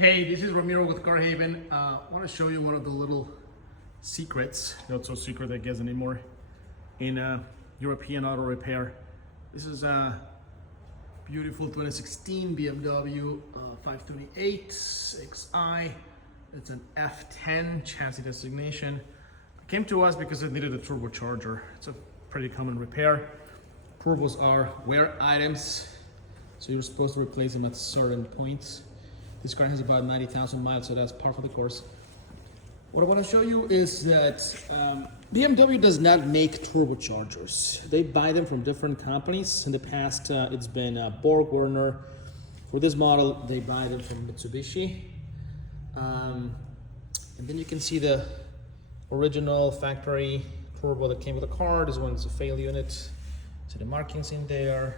Hey, this is Ramiro with CarHavn. I want to show you one of the little secrets, not so secret I guess anymore, in European auto repair. This is a beautiful 2016 BMW 528 XI. It's an F10 chassis designation. It came to us because it needed a turbocharger. It's a pretty common repair. Turbos are wear items, so you're supposed to replace them at certain points. This car has about 90,000 miles, so that's par for the course. What I want to show you is that BMW does not make turbochargers. They buy them from different companies. In the past, it's been Borg-Warner. For this model, they buy them from Mitsubishi. And then you can see the original factory turbo that came with the car. This one's a fail unit. So the markings in there.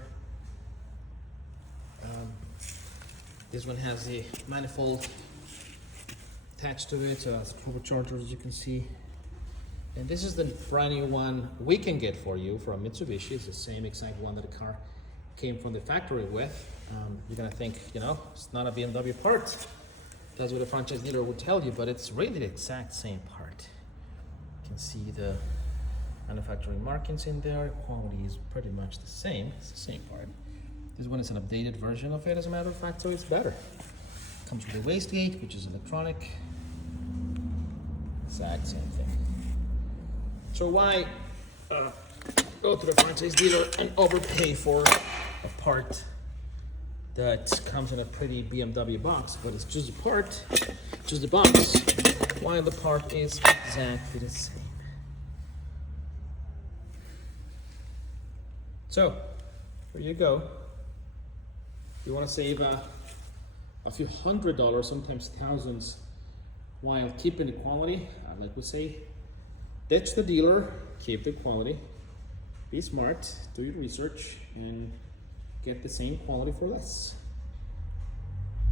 This one has the manifold attached to it, so it's a turbocharger, as you can see. And this is the brand new one we can get for you from Mitsubishi. It's the same exact one that the car came from the factory with. You're gonna think, you know, it's not a BMW part. That's what a franchise dealer would tell you, but it's really the exact same part. You can see the manufacturing markings in there. Quality is pretty much the same. It's the same part. This one is an updated version of it, as a matter of fact, so it's better. Comes with a wastegate, which is electronic. Exact same thing. So why go to the franchise dealer and overpay for a part that comes in a pretty BMW box, but it's just a part, just a box, while the part is exactly the same. So, here you go. You want to save a few $100s, sometimes thousands, while keeping the quality. Like we say, ditch the dealer, keep the quality, be smart, do your research, and get the same quality for less.